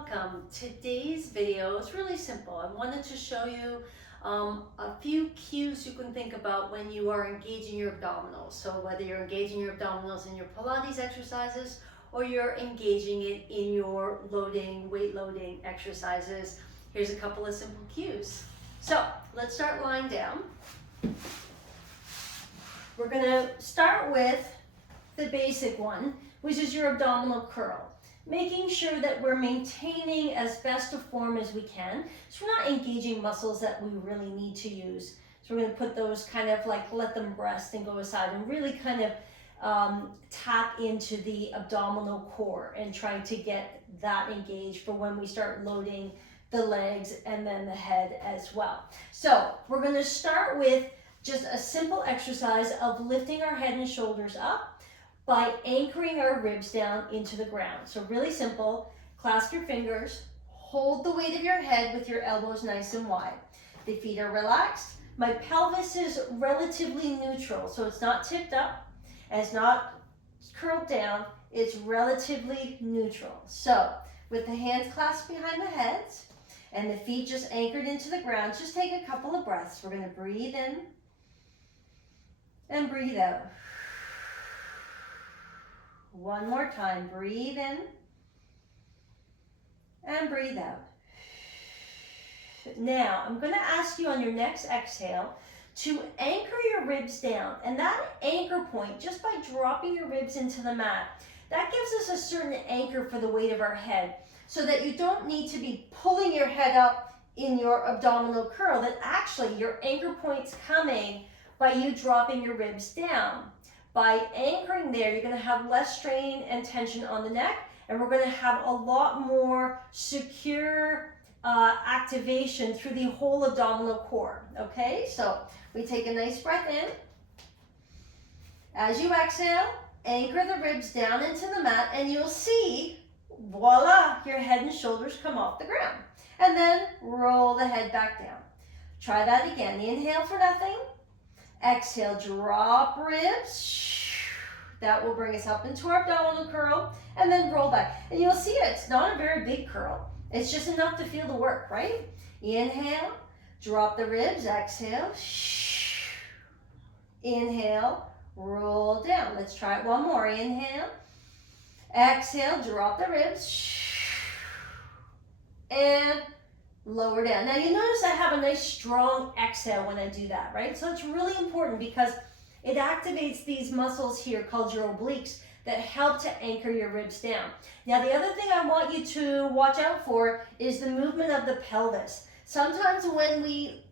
welcome. Today's video is really simple. I wanted to show you a few cues you can think about when you are engaging your abdominals. So whether you're engaging your abdominals in your Pilates exercises or you're engaging it in your weight loading exercises, here's a couple of simple cues. So let's start lying down. We're going to start with the basic one, which is your abdominal curl. Making sure that we're maintaining as best a form as we can. So we're not engaging muscles that we really need to use. So we're going to put those kind of like let them rest and go aside and really kind of tap into the abdominal core and try to get that engaged for when we start loading the legs and then the head as well. So we're going to start with just a simple exercise of lifting our head and shoulders up by anchoring our ribs down into the ground. So really simple, clasp your fingers, hold the weight of your head with your elbows nice and wide. The feet are relaxed. My pelvis is relatively neutral, so it's not tipped up and it's not curled down, it's relatively neutral. So with the hands clasped behind the heads and the feet just anchored into the ground, just take a couple of breaths. We're gonna breathe in and breathe out. One more time, breathe in and breathe out. Now, I'm going to ask you on your next exhale to anchor your ribs down. And that anchor point, just by dropping your ribs into the mat, that gives us a certain anchor for the weight of our head so that you don't need to be pulling your head up in your abdominal curl, that actually your anchor point's coming by you dropping your ribs down. By anchoring there, you're going to have less strain and tension on the neck, and we're going to have a lot more secure activation through the whole abdominal core. Okay, so we take a nice breath in. As you exhale, anchor the ribs down into the mat, and you'll see, voila, your head and shoulders come off the ground. And then roll the head back down. Try that again. Inhale for nothing. Exhale, drop ribs. That will bring us up into our abdominal curl and then roll back. And you'll see it's not a very big curl. It's just enough to feel the work, right? Inhale, drop the ribs, exhale. Inhale, roll down. Let's try it one more. Inhale, exhale, drop the ribs. And lower down. Now you notice I have a nice strong exhale when I do that, right? So it's really important because it activates these muscles here called your obliques that help to anchor your ribs down. Now the other thing I want you to watch out for is the movement of the pelvis. Sometimes when we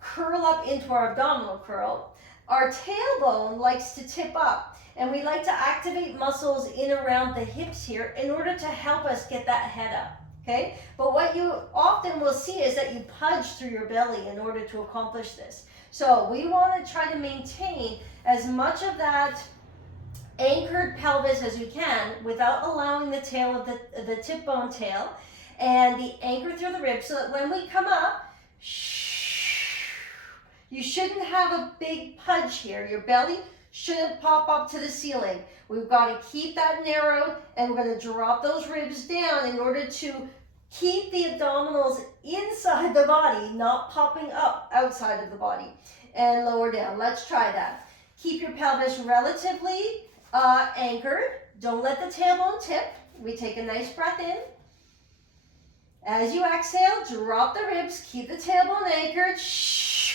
curl up into our abdominal curl, our tailbone likes to tip up, and we like to activate muscles in around the hips here in order to help us get that head up. Okay, but what you often will see is that you pudge through your belly in order to accomplish this. So we want to try to maintain as much of that anchored pelvis as we can without allowing the tail of the tip bone tail and the anchor through the ribs, so that when we come up, you shouldn't have a big pudge here. Your belly shouldn't pop up to the ceiling. We've got to keep that narrowed, and we're going to drop those ribs down in order to keep the abdominals inside the body, not popping up outside of the body. And lower down. Let's try that. Keep your pelvis relatively anchored. Don't let the tailbone tip. We take a nice breath in. As you exhale, drop the ribs. Keep the tailbone anchored.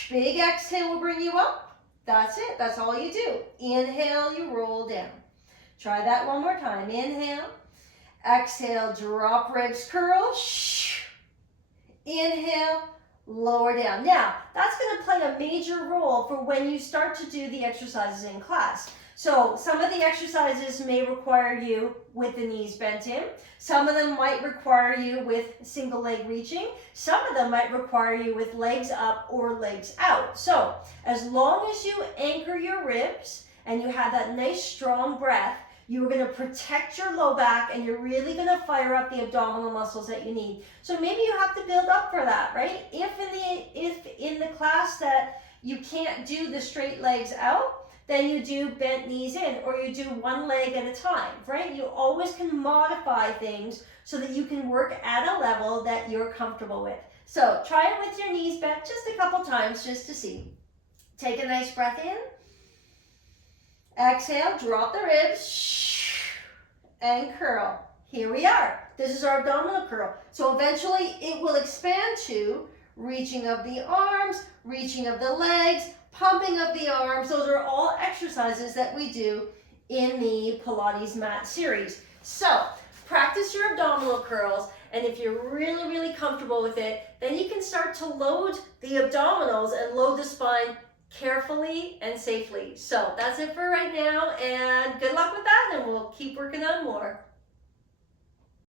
Big exhale will bring you up. That's it. That's all you do. Inhale, you roll down. Try that one more time. Inhale. Exhale, drop ribs, curl. Inhale, lower down. Now, that's going to play a major role for when you start to do the exercises in class. So some of the exercises may require you with the knees bent in. Some of them might require you with single leg reaching. Some of them might require you with legs up or legs out. So as long as you anchor your ribs and you have that nice strong breath, you're going to protect your low back, and you're really going to fire up the abdominal muscles that you need. So maybe you have to build up for that, right? If in the class that you can't do the straight legs out, then you do bent knees in, or you do one leg at a time, right? You always can modify things so that you can work at a level that you're comfortable with. So try it with your knees bent just a couple times just to see. Take a nice breath in. Exhale, drop the ribs, and curl. Here we are. This is our abdominal curl. So eventually it will expand to reaching of the arms, reaching of the legs, pumping of the arms. Those are all exercises that we do in the Pilates mat series. So practice your abdominal curls, and if you're really, really comfortable with it, then you can start to load the abdominals and load the spine carefully and safely. So that's it for right now, and good luck with that, and we'll keep working on more.